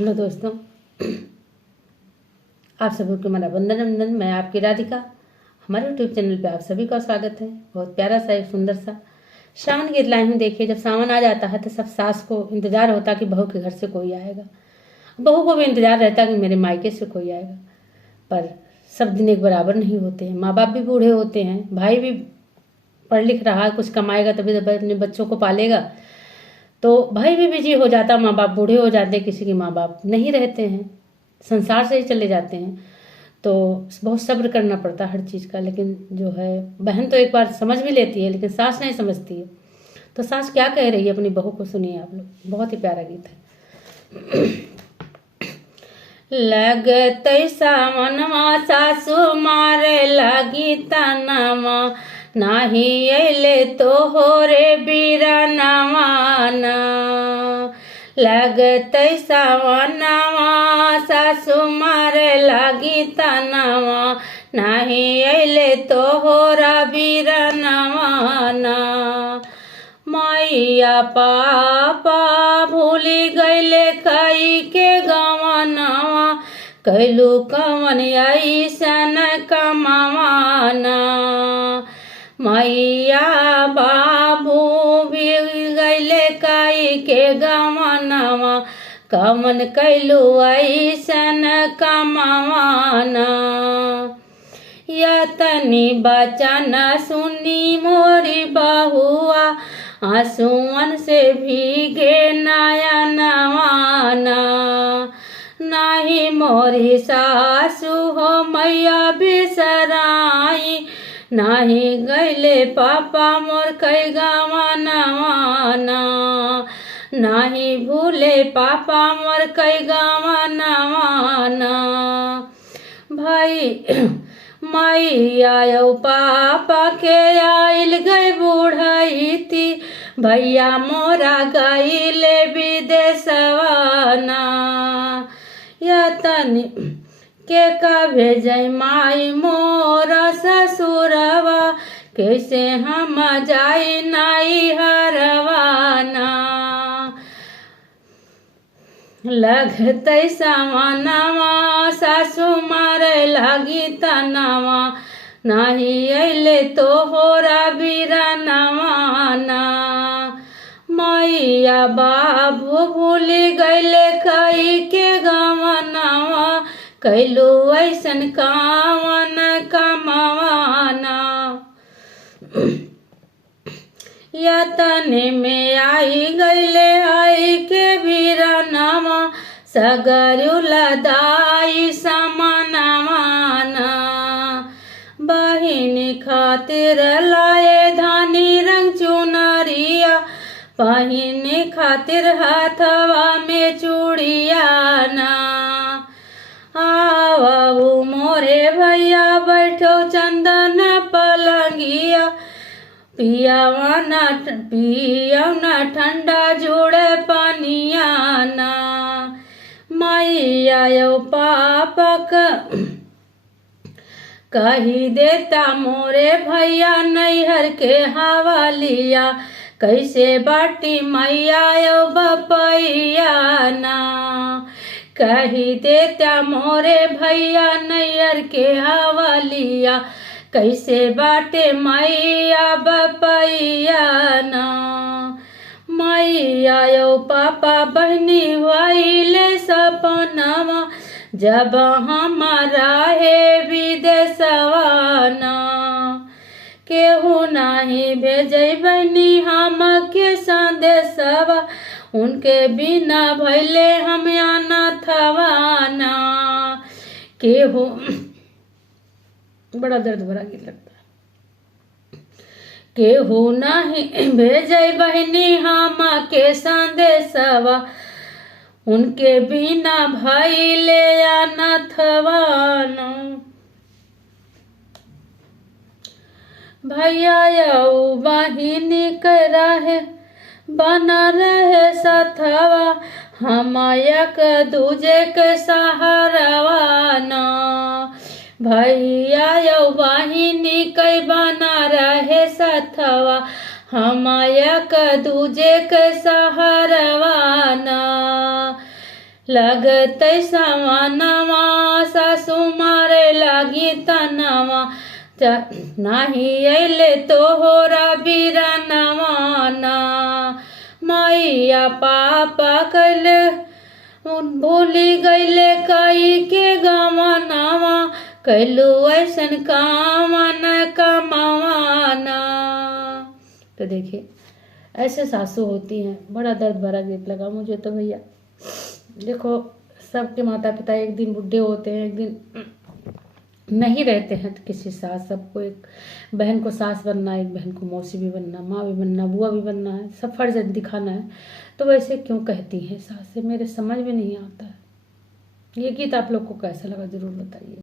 Hello दोस्तों, आप सभी को मेरा वंदन वंदन। मैं आपकी राधिका। हमारे यूट्यूब चैनल पे आप सभी का स्वागत है। बहुत प्यारा सा एक सुंदर सा सावन गीत लाई हूँ। देखिए, जब सावन आ जाता है तो सब सास को इंतजार होता कि बहू के घर से कोई आएगा, बहू को भी इंतजार रहता कि मेरे मायके से कोई आएगा। पर सब दिन एक बराबर नहीं होते हैं। माँ बाप भी बूढ़े होते हैं, भाई भी पढ़ लिख रहा है, कुछ कमाएगा तभी तो अपने बच्चों को पालेगा। तो भाई भी बिजी हो जाता, माँ बाप बूढ़े हो जाते, किसी के माँ बाप नहीं रहते हैं, संसार से ही चले जाते हैं। तो बहुत सब्र करना पड़ता है हर चीज़ का। लेकिन जो है, बहन तो एक बार समझ भी लेती है, लेकिन सास नहीं समझती है। तो सास क्या कह रही है अपनी बहू को, सुनिए आप लोग। बहुत ही प्यारा गीत है। लगतै सावनवा सासु मारे लगी तनवा, नाही अइले तो हो रे बीरा नवाना। लगतै सावनवा सासु मारे लगी तनवा, नाही अइले तो हो रा बीरा नवाना। मैया पापा भूली गईले कई के गवनवा, कैलू कवन ऐसन कमावाना। मैया बाबू भी गईले कई के गवनवा, कवन कैलू ऐसन कमावाना। या तनी बचन सुनी मोरी बहुआ, आंसुअन से भीगे नयनवाना। नाही मोरी सासु हो मैया बिसराई, नाही गईले पापा मोर कई गवनवाना। नाही भूले पापा मोर कई गवनवाना। भाई मैया पापा के आइल गई बूढ़ाई थी, भैया मोरा गईले विदेशवाना। या तनी के का भेजै माई मोरा ससुरवा, कैसे हम जाई नाई हरवाना। लगतै सावनवा सासु मारे लगी तनवा, नाही अइले तो होरा बीरा नवाना। मैया बाबू भूली गईले कई के गवनवा, कैलू ऐसन कावन कमावाना। या तने में आई गईले आई के बीरनवा, सगरु लदाई समनवाना। बहिनी खातिर लाए धानी रंग चुनरिया, बहिनी खातिर हाथवा में चूड़ियाना। आवू मोरे भैया बैठो चंदन पलंगिया, पियावाना पियावना ठंडा जुड़े पानियाना। मैया यो पापा कही देता मोरे भैया नैहर के हवालिया, कैसे बाटी मैया यो बपैयाना। कही देता मोरे भैया नैहर के हवालिया, कैसे बाटे मैया बपैयाना। मैया यो पापा बहनी वाइले सपनवा, जब हमारा है विदेशवाना। केहू नाही भेजै बहनी हम के संदेशवा, उनके बिना भैले हम अनाथवाना। केहू बड़ा दर्द भरा गीत लगता है। केहू नहीं भेजै बहनी हम के संदेशवा, उनके बिना भैले अनाथवाना। भैया यऊ बहिनी के रहे बना रहे सथवा, हम एक दूजे के सहारवाना। भैया यो बहिनी कई बना रहे सथवा, हम एक दूजे के सहारवाना। लगत समानवा सासू मारे लागी तनवा नाही अले तोहरा बिरनवाना मैया पापा कैले भूली गईले कई के गमनवा कैलू ऐसन काम न कमावाना। तो देखिए ऐसे सासू होती हैं। बड़ा दर्द भरा गीत लगा मुझे तो भैया। देखो सबके माता पिता एक दिन बुढ़े होते हैं, एक दिन नहीं रहते हैं। तो किसी सास, सबको एक बहन को सास बनना, एक बहन को मौसी भी बनना, माँ भी बनना, बुआ भी बनना है, सब फर्ज दिखाना है। तो वैसे क्यों कहती हैं सासें, मेरे समझ में नहीं आता है। ये गीत आप लोग को कैसा लगा जरूर बताइए।